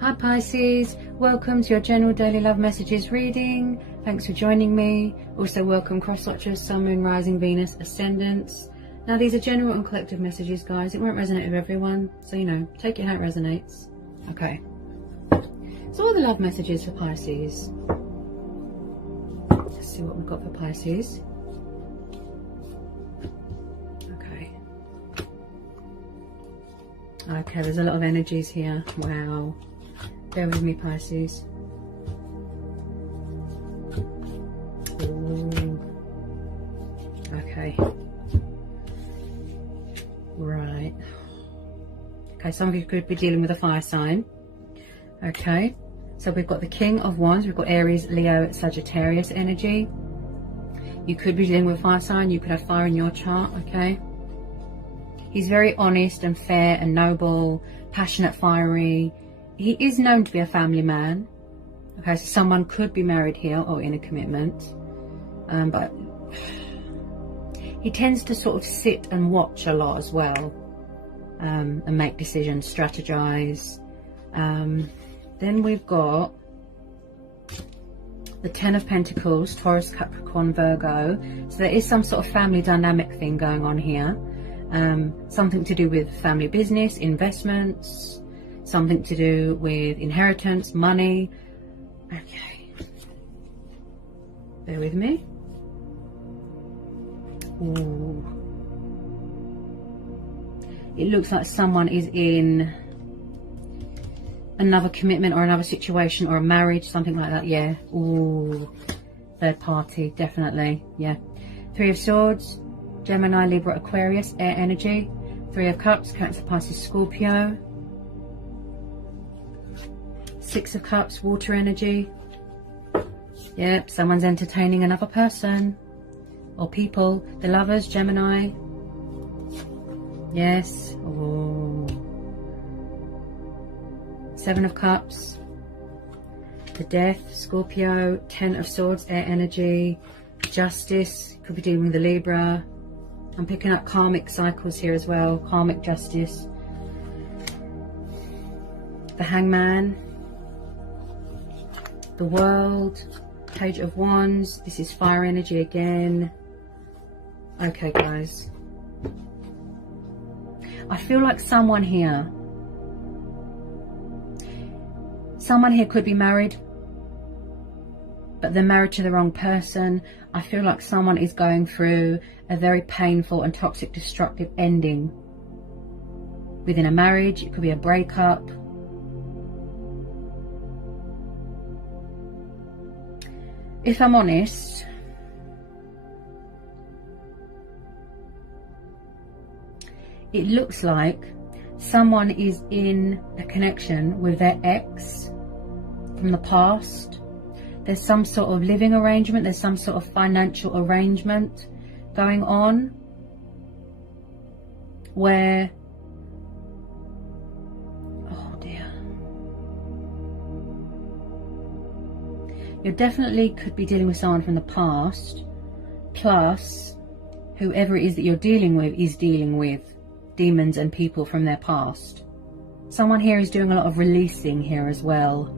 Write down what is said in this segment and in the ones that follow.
Hi Pisces, welcome to your general daily love messages reading. Thanks for joining me. Also welcome cross watchers, Sun, Moon, Rising, Venus, Ascendants. Now these are general and collective messages, guys. It won't resonate with everyone, so take it how it resonates. Okay, so all the love messages for Pisces. Let's see what we've got for Pisces. Okay, there's a lot of energies here. Wow. Bear with me, Pisces. Ooh. Okay. Right. Okay, some of you could be dealing with a fire sign. Okay. So we've got the King of Wands. We've got Aries, Leo, Sagittarius energy. You could be dealing with a fire sign. You could have fire in your chart. Okay. He's very honest and fair and noble, passionate, fiery. He is known to be a family man. Okay, so someone could be married here or in a commitment. But he tends to sort of sit and watch a lot as well. And make decisions, strategize. Then we've got the Ten of Pentacles, Taurus, Capricorn, Virgo. So there is some sort of family dynamic thing going on here. Something to do with family business, investments, something to do with inheritance, money. Okay, bear with me. Ooh. It looks like someone is in another commitment or another situation or a marriage, something like that. Yeah. Ooh, third party, definitely. Yeah. Three of Swords, Gemini, Libra, Aquarius, air energy. Three of Cups, Cancer, Pisces, Scorpio. Six of Cups, water energy. Yep, someone's entertaining another person or people. The Lovers, Gemini. Yes. Oh. Seven of Cups. The Death, Scorpio. Ten of Swords, air energy. Justice, could be dealing with the Libra. I'm picking up karmic cycles here as well. Karmic justice. The Hangman. The World. Page of Wands. This is fire energy again. Okay, guys. I feel like someone here could be married, but they're married to the wrong person. I feel like someone is going through a very painful and toxic, destructive ending within a marriage. It could be a breakup. If I'm honest, it looks like someone is in a connection with their ex from the past. There's some sort of living arrangement, there's some sort of financial arrangement going on where, oh dear, you definitely could be dealing with someone from the past, plus whoever it is that you're dealing with is dealing with demons and people from their past. Someone here is doing a lot of releasing here as well.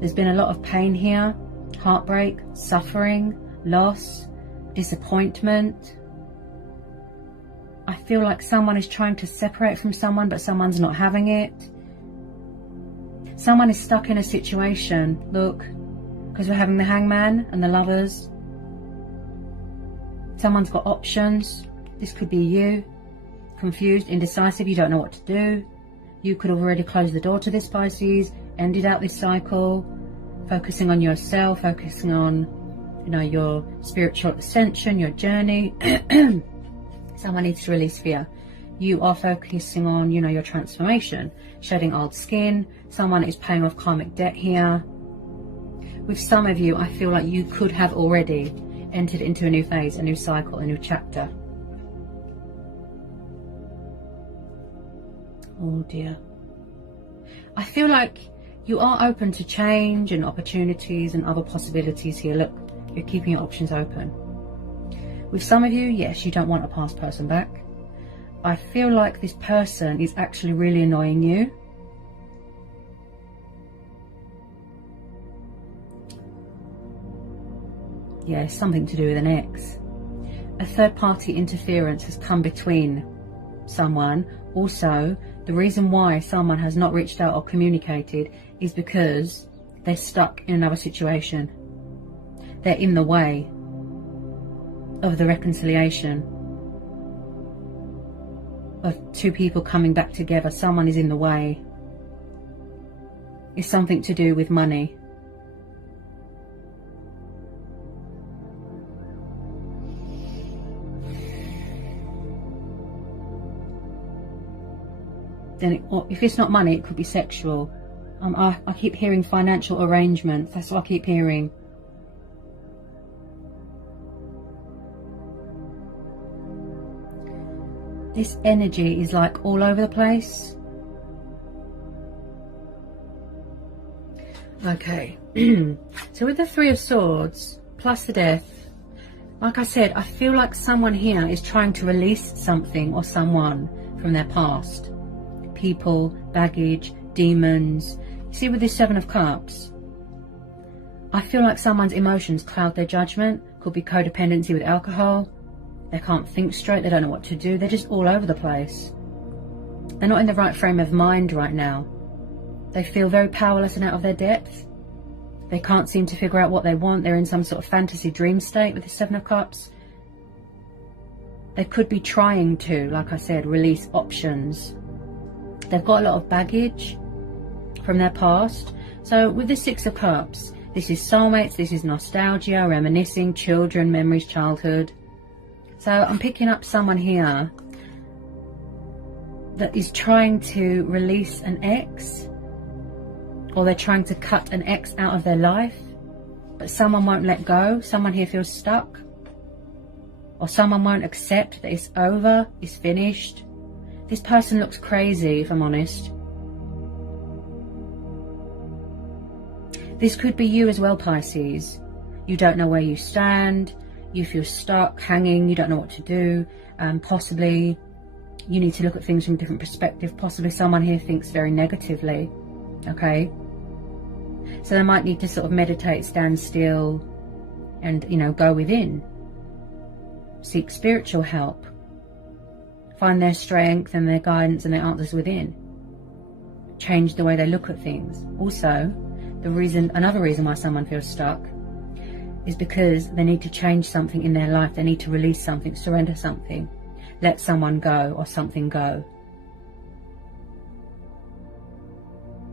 There's been a lot of pain here, heartbreak, suffering, loss, disappointment. I feel like someone is trying to separate from someone, but someone's not having it. Someone is stuck in a situation, look, because we're having the Hangman and the Lovers. Someone's got options. This could be you. Confused, indecisive, you don't know what to do. You could have already closed the door to this, Pisces, ended out this cycle, focusing on yourself, focusing on, your spiritual ascension, your journey. Someone needs to release fear. You are focusing on, your transformation, shedding old skin. Someone is paying off karmic debt here. With some of you, I feel like you could have already entered into a new phase, a new cycle, a new chapter. Oh dear. I feel like you are open to change and opportunities and other possibilities here. Look, you're keeping your options open. With some of you, yes, you don't want a past person back. I feel like this person is actually really annoying you. Yeah, something to do with an ex. A third party interference has come between someone. Also, the reason why someone has not reached out or communicated is because they're stuck in another situation. They're in the way of the reconciliation of two people coming back together. Someone is in the way. It's something to do with money. Then if it's not money, it could be sexual. I keep hearing financial arrangements. That's what I keep hearing. This energy is like all over the place. Okay. So with the Three of Swords plus the Death, like I said, I feel like someone here is trying to release something or someone from their past. People, baggage, demons. You see with this Seven of Cups, I feel like someone's emotions cloud their judgment. Could be codependency with alcohol. They can't think straight. They don't know what to do. They're just all over the place. They're not in the right frame of mind right now. They feel very powerless and out of their depth. They can't seem to figure out what they want. They're in some sort of fantasy dream state with the Seven of Cups. They could be trying to, like I said, release options. They've got a lot of baggage from their past. So with the Six of Cups, this is soulmates, this is nostalgia, reminiscing, children, memories, childhood. So I'm picking up someone here that is trying to release an ex, or they're trying to cut an ex out of their life, but someone won't let go. Someone here feels stuck, or someone won't accept that it's over, it's finished. This person looks crazy, if I'm honest. This could be you as well, Pisces. You don't know where you stand. You feel stuck, hanging. You don't know what to do. Possibly you need to look at things from a different perspective. Possibly someone here thinks very negatively. Okay? So they might need to sort of meditate, stand still, and, you know, go within. Seek spiritual help. Find their strength and their guidance and their answers within. Change the way they look at things. Also, another reason why someone feels stuck is because they need to change something in their life. They need to release something, surrender something, let someone go or something go.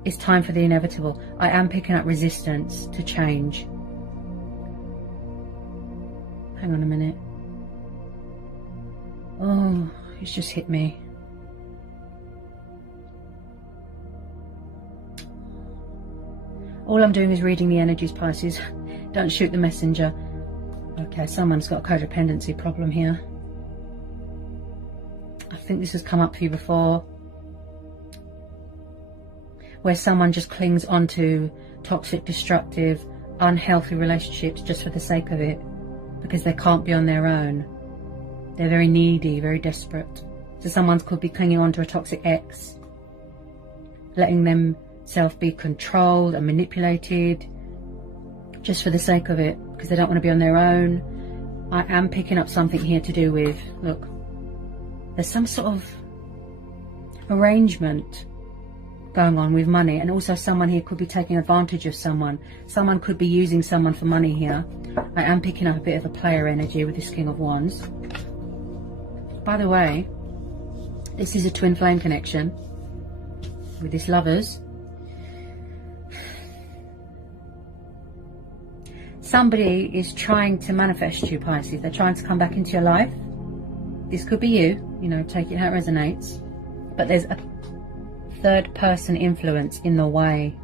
It's time for the inevitable. I am picking up resistance to change. Hang on a minute. Oh, it's just hit me. All I'm doing is reading the energies, Pisces. Don't shoot the messenger. Okay, someone's got a codependency problem here. I think this has come up for you before, where someone just clings onto toxic, destructive, unhealthy relationships just for the sake of it, because they can't be on their own. They're very needy, very desperate. So someone could be clinging onto a toxic ex, letting themselves be controlled and manipulated just for the sake of it, because they don't want to be on their own. I am picking up something here to do with, look, there's some sort of arrangement going on with money, and also someone here could be taking advantage of someone. Someone could be using someone for money here. I am picking up a bit of a player energy with this King of Wands. By the way, this is a twin flame connection with this Lovers. Somebody is trying to manifest you, Pisces. They're trying to come back into your life. This could be you, you know, take it how it resonates. But there's a third person influence in the way.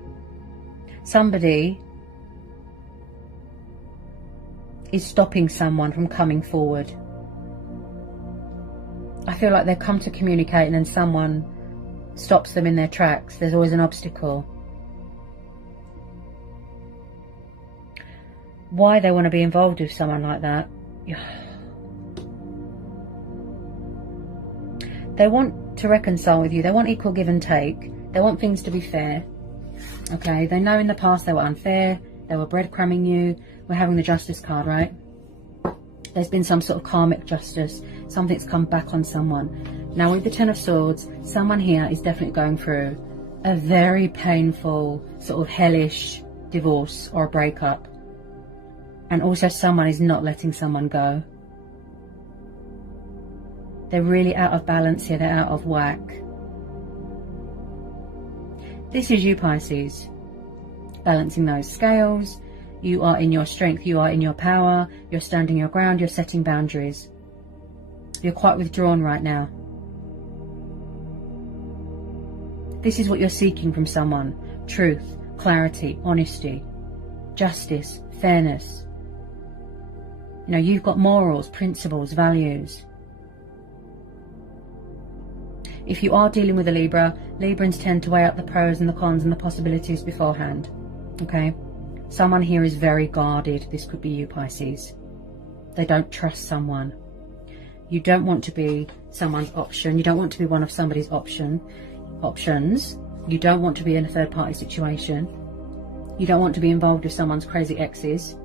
Somebody is stopping someone from coming forward. I feel like they come to communicate and then someone stops them in their tracks. There's always an obstacle. Why they want to be involved with someone like that? They want to reconcile with you. They want equal give and take. They want things to be fair. Okay, they know in the past they were unfair. They were breadcrumbing you. we're having the Justice card, right? There's been some sort of karmic justice. Something's come back on someone. Now with the Ten of Swords, someone here is definitely going through a very painful, sort of hellish divorce or a breakup. And also someone is not letting someone go. They're really out of balance here. They're out of whack. This is you, Pisces. Balancing those scales. You are in your strength. You are in your power. You're standing your ground. You're setting boundaries. You're quite withdrawn right now. This is what you're seeking from someone. Truth, clarity, honesty, justice, fairness. You know, you've got morals, principles, values. If you are dealing with a Libra, Librans tend to weigh up the pros and the cons and the possibilities beforehand. Okay? Someone here is very guarded. This could be you, Pisces. They don't trust someone. You don't want to be someone's option. You don't want to be one of somebody's options. You don't want to be in a third-party situation. You don't want to be involved with someone's crazy exes.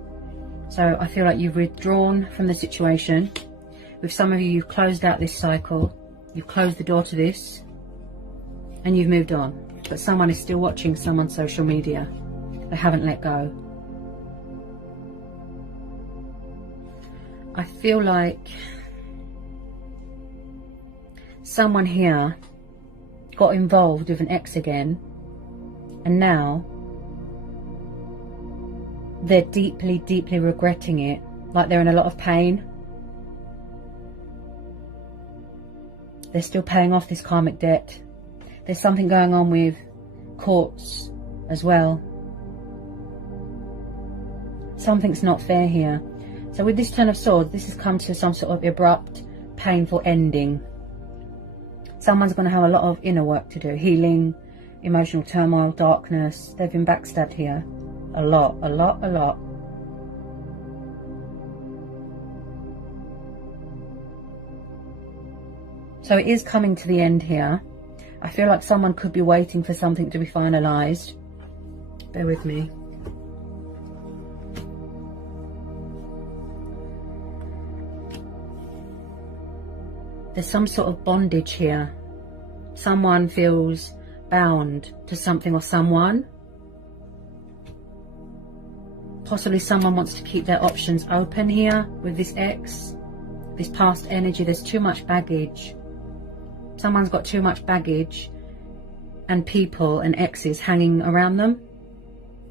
So I feel like you've withdrawn from the situation. With some of you, you've closed out this cycle. You've closed the door to this. And you've moved on. But someone is still watching someone's social media. They haven't let go. I feel like someone here got involved with an ex again, and now they're deeply, deeply regretting it, like they're in a lot of pain. They're still paying off this karmic debt. There's something going on with courts as well. Something's not fair here. So with this Ten of Swords, this has come to some sort of abrupt, painful ending. Someone's going to have a lot of inner work to do. Healing, emotional turmoil, darkness. They've been backstabbed here. A lot, a lot, a lot. So it is coming to the end here. I feel like someone could be waiting for something to be finalised. Bear with me. There's some sort of bondage here. Someone feels bound to something or someone. Possibly someone wants to keep their options open here with this ex. This past energy, there's too much baggage. Someone's got too much baggage and people and exes hanging around them.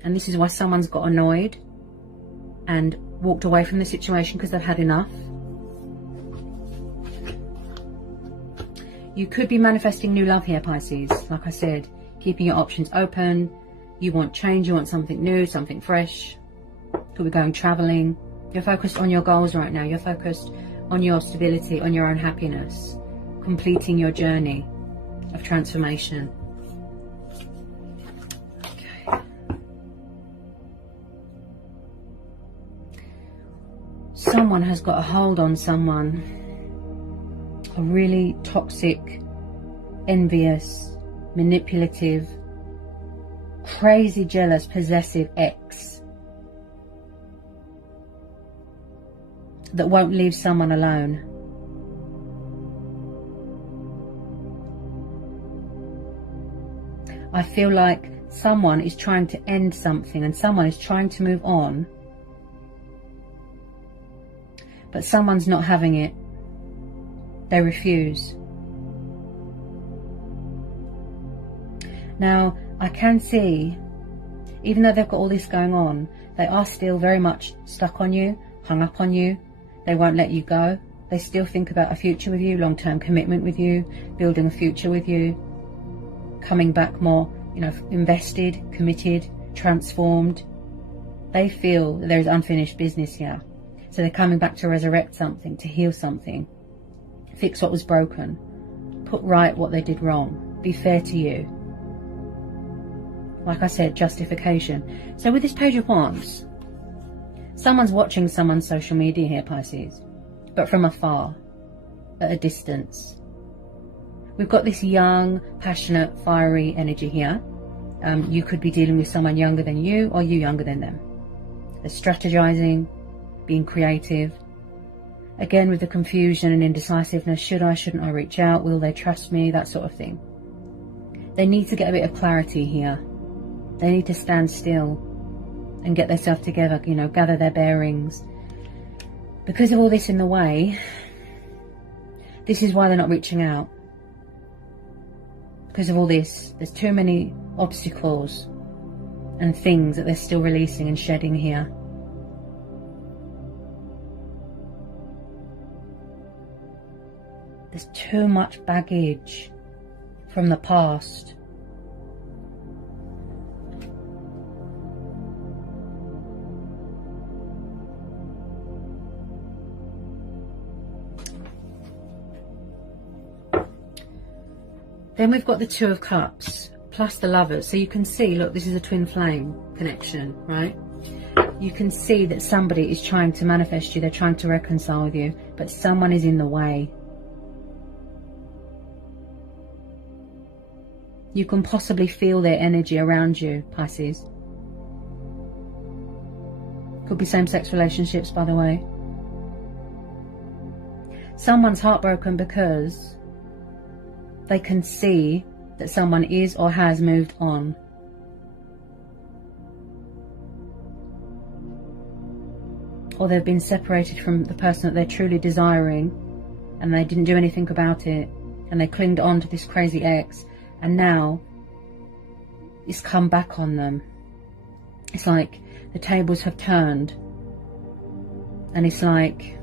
And this is why someone's got annoyed and walked away from the situation because they've had enough. You could be manifesting new love here, Pisces. Like I said, keeping your options open. You want change, you want something new, something fresh. Could be going traveling. You're focused on your goals right now. You're focused on your stability, on your own happiness. Completing your journey of transformation. Okay. Someone has got a hold on someone. A really toxic, envious, manipulative, crazy, jealous, possessive ex that won't leave someone alone. I feel like someone is trying to end something and someone is trying to move on, but someone's not having it. They refuse. Now, I can see, even though they've got all this going on, they are still very much stuck on you, hung up on you. They won't let you go. They still think about a future with you, long-term commitment with you, building a future with you, coming back more, you know, invested, committed, transformed. They feel that there is unfinished business here. So they're coming back to resurrect something, to heal something. Fix what was broken, put right what they did wrong, be fair to you. Like I said, justification. So with this Page of Wands, someone's watching someone's social media here, Pisces, but from afar, at a distance. We've got this young, passionate, fiery energy here. You could be dealing with someone younger than you or you younger than them. They're strategizing, being creative. Again, with the confusion and indecisiveness, should I, shouldn't I reach out? Will they trust me? That sort of thing. They need to get a bit of clarity here. They need to stand still and get themselves together, you know, gather their bearings. Because of all this in the way, this is why they're not reaching out. Because of all this, there's too many obstacles and things that they're still releasing and shedding here. There's too much baggage from the past. Then we've got the Two of Cups plus the Lovers. So you can see, look, this is a twin flame connection, right? You can see that somebody is trying to manifest you. They're trying to reconcile with you, but someone is in the way. You can possibly feel their energy around you, Pisces. Could be same-sex relationships, by the way. Someone's heartbroken because they can see that someone is or has moved on. Or they've been separated from the person that they're truly desiring and they didn't do anything about it, and they clinged on to this crazy ex, and now it's come back on them. It's like the tables have turned, and it's like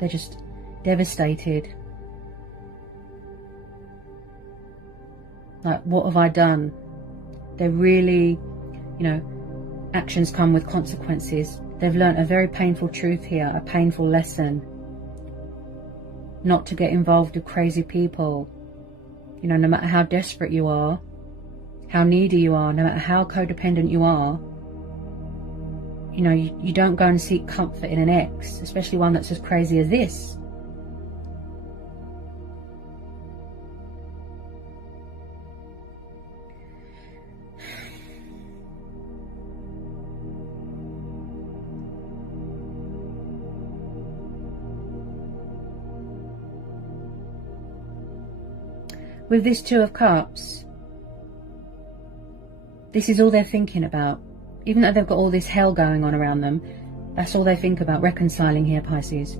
they're just devastated. Like, what have I done? They're really, you know, actions come with consequences. They've learnt a very painful truth here, a painful lesson. Not to get involved with crazy people. You know, no matter how desperate you are, how needy you are, no matter how codependent you are, you know, you don't go and seek comfort in an ex, especially one that's as crazy as this. With this Two of Cups, this is all they're thinking about. Even though they've got all this hell going on around them, that's all they think about, reconciling here, Pisces.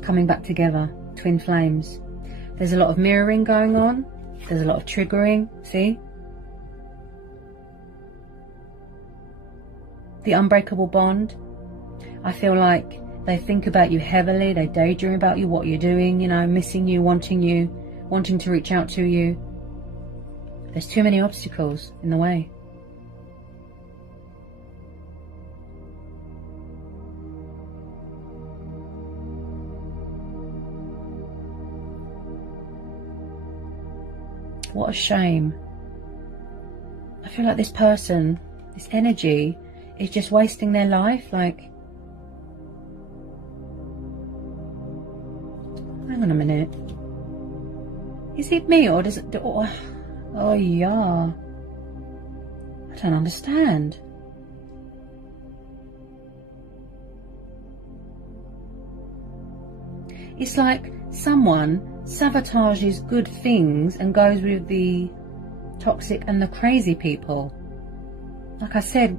Coming back together, twin flames. There's a lot of mirroring going on. There's a lot of triggering, see? The unbreakable bond. I feel like they think about you heavily. They daydream about you, what you're doing, you know, missing you, wanting to reach out to you. There's too many obstacles in the way. What a shame. I feel like this person, this energy, is just wasting their life. Like, hang on a minute. Is it me, or does it... Oh, yeah. I don't understand. It's like someone sabotages good things and goes with the toxic and the crazy people. Like I said,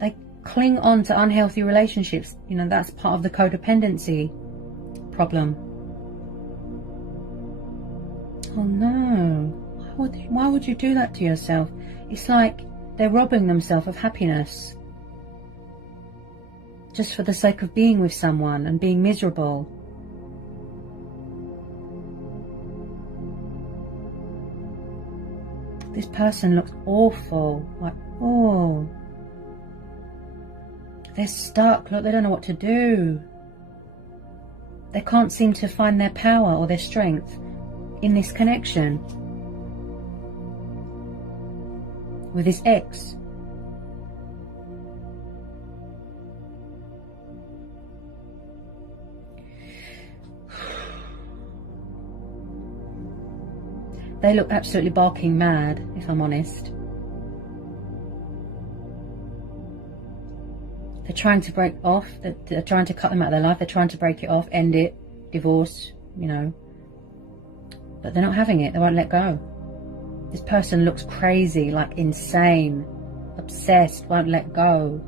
they cling on to unhealthy relationships. You know, that's part of the codependency problem. Oh no, why would you do that to yourself? It's like they're robbing themselves of happiness just for the sake of being with someone and being miserable. This person looks awful. Like, oh, they're stuck. Look, they don't know what to do. They can't seem to find their power or their strength in this connection with this ex. They look absolutely barking mad, if I'm honest. They're trying to break off, they're trying to cut them out of their life, they're trying to break it off, end it, divorce, you know. But they're not having it, they won't let go. This person looks crazy, like insane, obsessed, won't let go.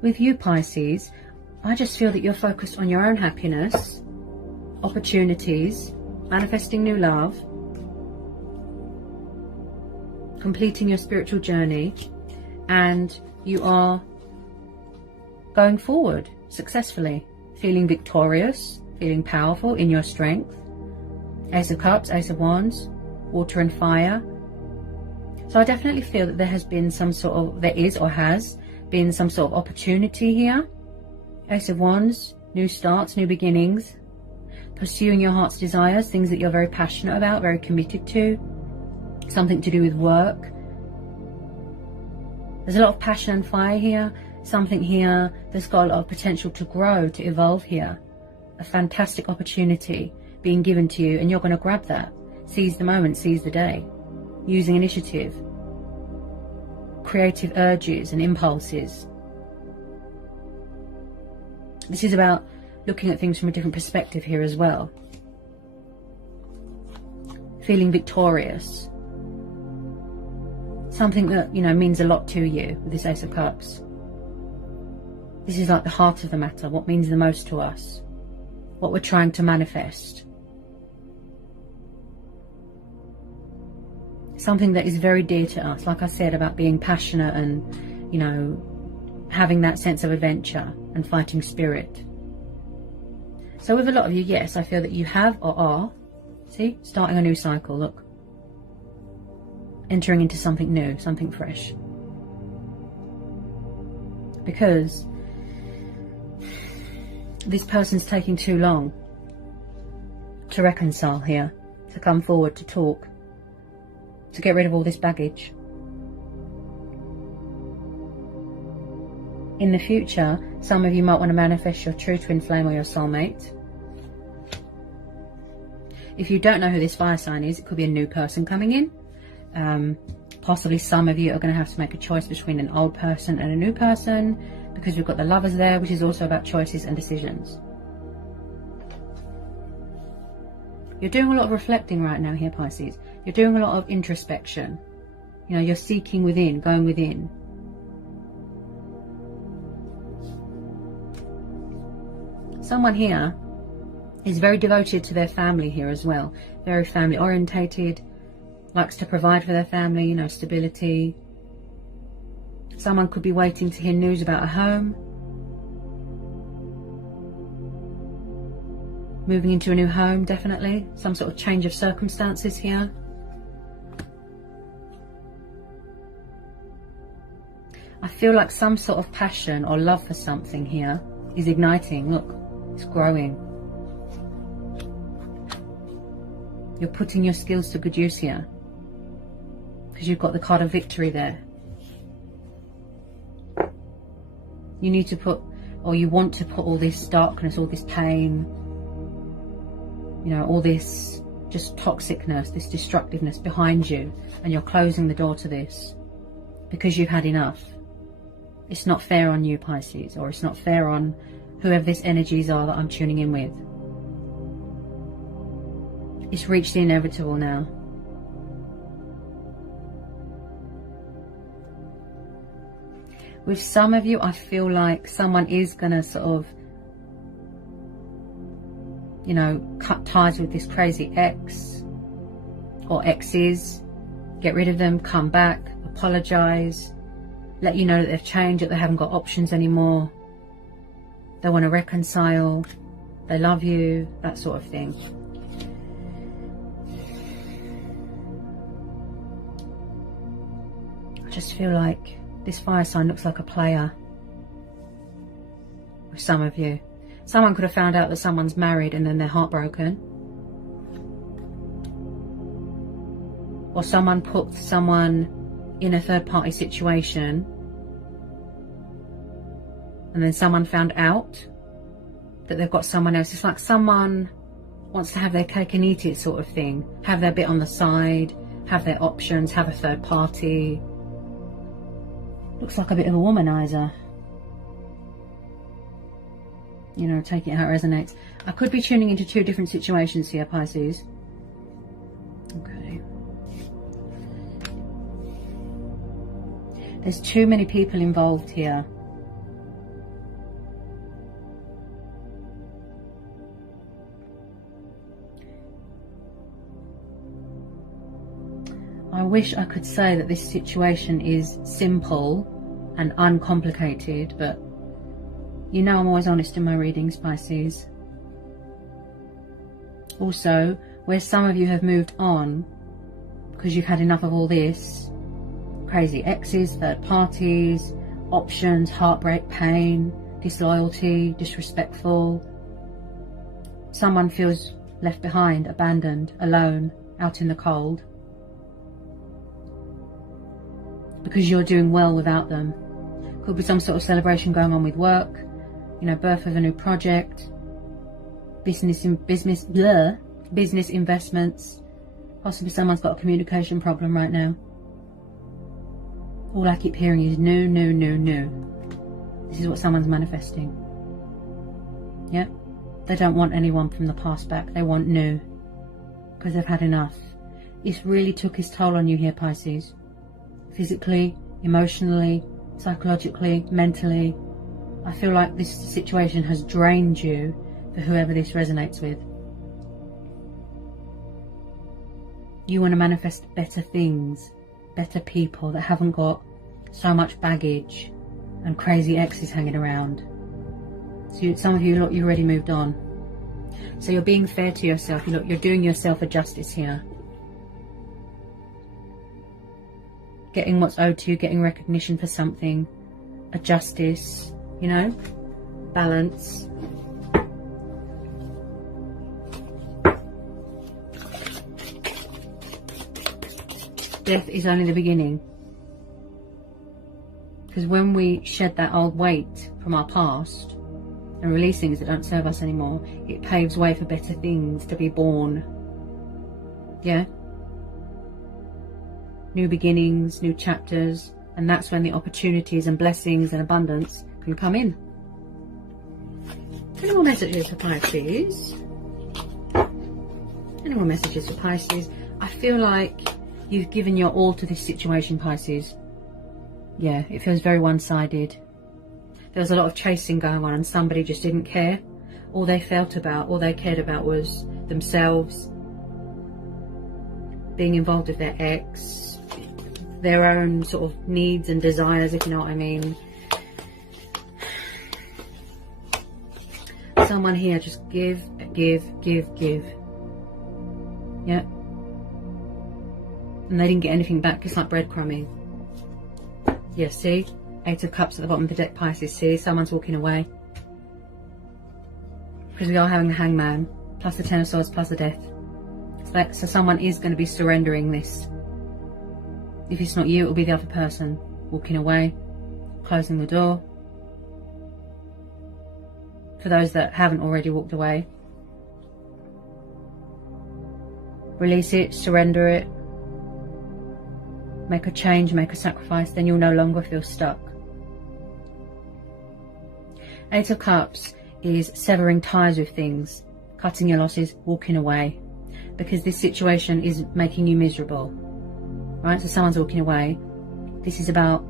With you, Pisces, I just feel that you're focused on your own happiness, opportunities, manifesting new love, completing your spiritual journey, and you are going forward successfully, feeling victorious, feeling powerful in your strength. Ace of Cups, Ace of Wands, water and fire. So I definitely feel that there has been some sort of, there is or has been some sort of opportunity here. Ace of Wands, new starts, new beginnings, pursuing your heart's desires, things that you're very passionate about, very committed to, something to do with work. There's a lot of passion and fire here, something here that's got a lot of potential to grow, to evolve here. A fantastic opportunity being given to you, and you're going to grab that. Seize the moment, seize the day, using initiative, creative urges and impulses. This is about looking at things from a different perspective here as well. Feeling victorious. Something that, you know, means a lot to you with this Ace of Cups. This is like the heart of the matter, what means the most to us, what we're trying to manifest. Something that is very dear to us, like I said, about being passionate and, you know, having that sense of adventure and fighting spirit. So with a lot of you, yes, I feel that you have or are, see, starting a new cycle, look. Entering into something new, something fresh. Because this person's taking too long to reconcile here, to come forward, to talk, to get rid of all this baggage. In the future, some of you might want to manifest your true twin flame or your soulmate. If you don't know who this fire sign is, it could be a new person coming in. Possibly some of you are going to have to make a choice between an old person and a new person, because we've got the Lovers there, which is also about choices and decisions. You're doing a lot of reflecting right now here, Pisces. You're doing a lot of introspection. You know, you're seeking within, going within. Someone here is very devoted to their family here as well. Very family orientated, likes to provide for their family, you know, stability. Someone could be waiting to hear news about a home. Moving into a new home, definitely. Some sort of change of circumstances here. I feel like some sort of passion or love for something here is igniting. Look, it's growing. You're putting your skills to good use here, because you've got the card of victory there. You need to put, or you want to put all this darkness, all this pain, you know, all this just toxicness, this destructiveness behind you, and you're closing the door to this because you've had enough. It's not fair on you, Pisces, or it's not fair on whoever these energies are that I'm tuning in with. It's reached the inevitable now. With some of you, I feel like someone is going to sort of, you know, cut ties with this crazy ex or exes, get rid of them, come back, apologise, let you know that they've changed, that they haven't got options anymore. They want to reconcile, they love you, that sort of thing. I just feel like this fire sign looks like a player with some of you. Someone could have found out that someone's married and then they're heartbroken. Or someone put someone in a third-party situation and then someone found out that they've got someone else. It's like someone wants to have their cake and eat it sort of thing. Have their bit on the side, have their options, have a third party. Looks like a bit of a womanizer. You know, take it how it resonates. I could be tuning into two different situations here, Pisces. Okay. There's too many people involved here. I wish I could say that this situation is simple and uncomplicated, but you know I'm always honest in my readings, Pisces. Also, where some of you have moved on because you've had enough of all this, crazy exes, third parties, options, heartbreak, pain, disloyalty, disrespectful. Someone feels left behind, abandoned, alone, out in the cold. Because you're doing well without them. Could be some sort of celebration going on with work, you know, birth of a new project, business investments. Possibly someone's got a communication problem right now. All I keep hearing is new. This is what someone's manifesting. Yeah? They don't want anyone from the past back. They want new. Because they've had enough. It's really took its toll on you here, Pisces. Physically, emotionally, psychologically, mentally. I feel like this situation has drained you, for whoever this resonates with. You want to manifest better things, better people that haven't got so much baggage and crazy exes hanging around. So some of you, look, you've already moved on. So you're being fair to yourself. You're doing yourself a justice here. Getting what's owed to you, getting recognition for something, a justice, you know, balance. Death is only the beginning. Because when we shed that old weight from our past and release things that don't serve us anymore, it paves way for better things to be born. Yeah? New beginnings, new chapters, and that's when the opportunities and blessings and abundance can come in. Any more messages for Pisces? Any more messages for Pisces? I feel like you've given your all to this situation, Pisces. Yeah, it feels very one-sided. There was a lot of chasing going on and somebody just didn't care. All they cared about was themselves, being involved with their ex, their own sort of needs and desires, if you know what I mean. Someone here just give. Yeah. And they didn't get anything back. It's like breadcrumbing. Yeah, see? Eight of Cups at the bottom of the deck, Pisces. See? Someone's walking away. Because we are having the Hangman, plus the Ten of Swords, plus the Death. So someone is going to be surrendering this. If it's not you, it will be the other person. Walking away, closing the door. For those that haven't already walked away. Release it, surrender it. Make a change, make a sacrifice, then you'll no longer feel stuck. Eight of Cups is severing ties with things, cutting your losses, walking away. Because this situation is making you miserable. Right? So someone's walking away. This is about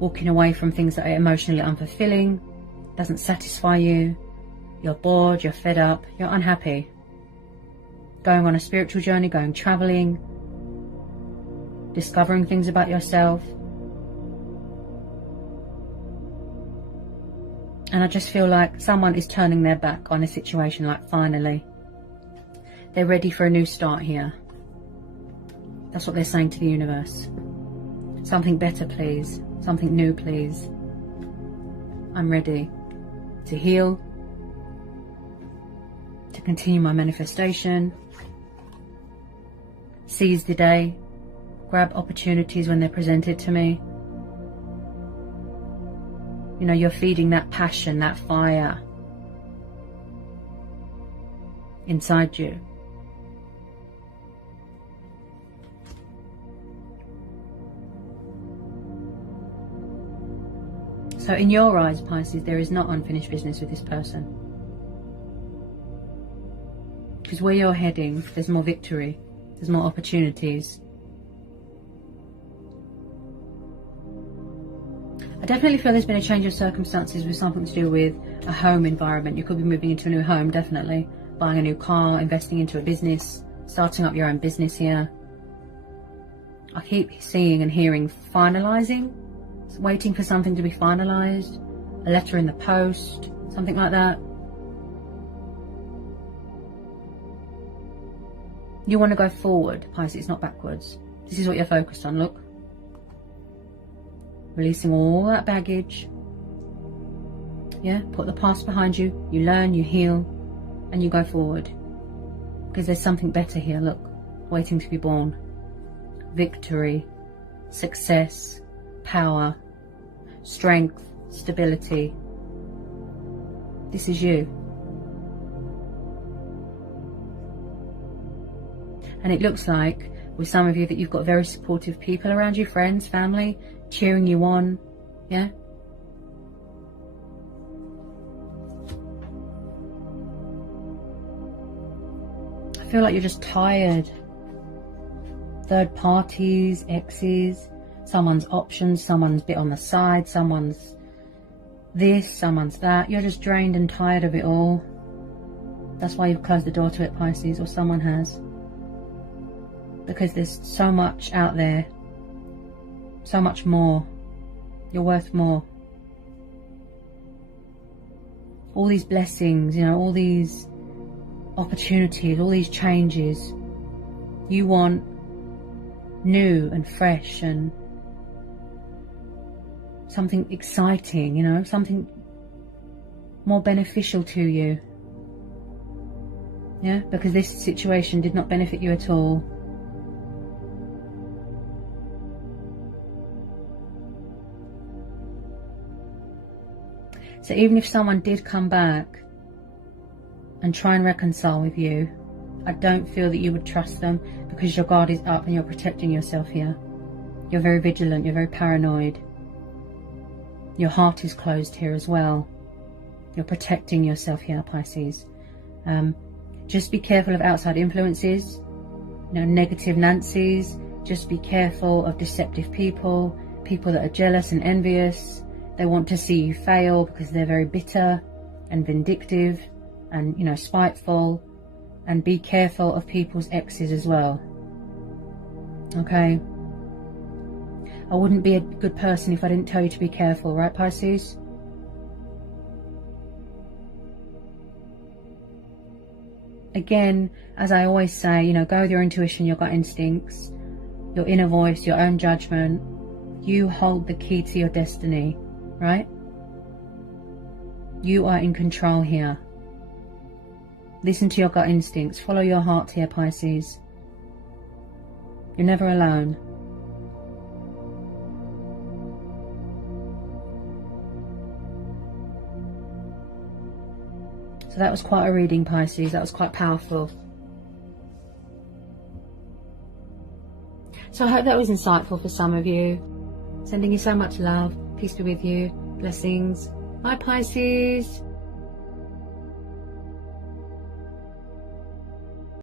walking away from things that are emotionally unfulfilling, doesn't satisfy you, you're bored, you're fed up, you're unhappy. Going on a spiritual journey, going travelling, discovering things about yourself. And I just feel like someone is turning their back on a situation, like finally. They're ready for a new start here. That's what they're saying to the universe. Something better, please. Something new, please. I'm ready to heal, to continue my manifestation, seize the day, grab opportunities when they're presented to me. You know, you're feeding that passion, that fire. inside you. So in your eyes, Pisces, there is not unfinished business with this person. Because where you're heading, there's more victory, there's more opportunities. I definitely feel there's been a change of circumstances with something to do with a home environment. You could be moving into a new home, definitely. Buying a new car, investing into a business, starting up your own business here. I keep seeing and hearing finalising. Waiting for something to be finalised, a letter in the post, something like that. You want to go forward, Pisces, not backwards. This is what you're focused on, look. Releasing all that baggage. Yeah, put the past behind you. You learn, you heal, and you go forward. Because there's something better here, look. Waiting to be born. Victory, success, power, strength, stability. This is you. And it looks like with some of you that you've got very supportive people around you, friends, family, cheering you on. Yeah. I feel like you're just tired. Third parties, exes, someone's options, someone's bit on the side, someone's this, someone's that. You're just drained and tired of it all. That's why you've closed the door to it, Pisces, or someone has. Because there's so much out there. So much more. You're worth more. All these blessings, you know, all these opportunities, all these changes. You want new and fresh and something exciting, you know, something more beneficial to you. Yeah, because this situation did not benefit you at all. So even if someone did come back and try and reconcile with you, I don't feel that you would trust them, because your guard is up and you're protecting yourself here. You're very vigilant, you're very paranoid. Your heart is closed here as well. You're protecting yourself here, Pisces. Just be careful of outside influences, you know, negative Nancy's. Just be careful of deceptive people, people that are jealous and envious. They want to see you fail because they're very bitter and vindictive and, you know, spiteful. And be careful of people's exes as well. Okay? I wouldn't be a good person if I didn't tell you to be careful, right, Pisces? Again, as I always say, you know, go with your intuition, your gut instincts, your inner voice, your own judgment. You hold the key to your destiny, right? You are in control here. Listen to your gut instincts. Follow your heart here, Pisces. You're never alone. So that was quite a reading, Pisces. That was quite powerful. So I hope that was insightful for some of you. Sending you so much love. Peace be with you. Blessings. Bye, Pisces.